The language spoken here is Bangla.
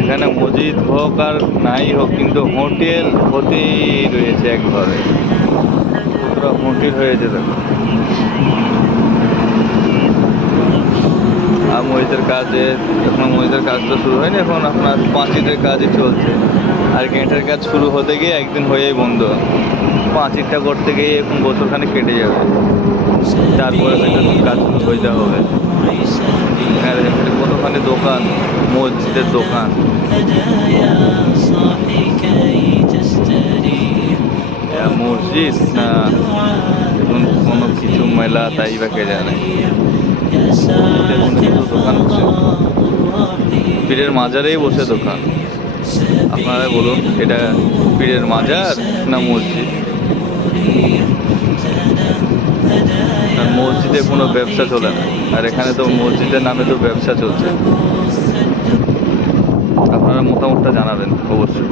এখানে মসজিদ হোক আর নাই হোক, কিন্তু হোটেল হতেই রয়েছে একবারে। পুরো হোটেল হয়েছে দেখো। আর মসজিদের কাজে এখন মসজিদের কাজ তো শুরু হয়নি, এখন আপনার পাঁচিলের কাজই চলছে। আর গেটের কাজ শুরু হতে গিয়ে একদিন হয়েই বন্ধ। পাঁচিলটা করতে গিয়ে এখন বছরখানেক কেটে যাবে, তারপরে হয়তো কাজ শুরু হইতে হবে। আর এখানে কতখানি দোকান, মসজিদের দোকান। মসজিদ না এখন কোনো কিছু মেলা, তাই বা কে জানে। দোকান বসে, পীরের মাজারেই বসে দোকান। আপনারা বলুন, এটা পীরের মাজার না মসজিদ? মসজিদে কোনো ব্যবসা চলে না, আর এখানে তো মসজিদের নামে তো ব্যবসা চলছে। আপনারা মতামতটা জানাবেন অবশ্যই।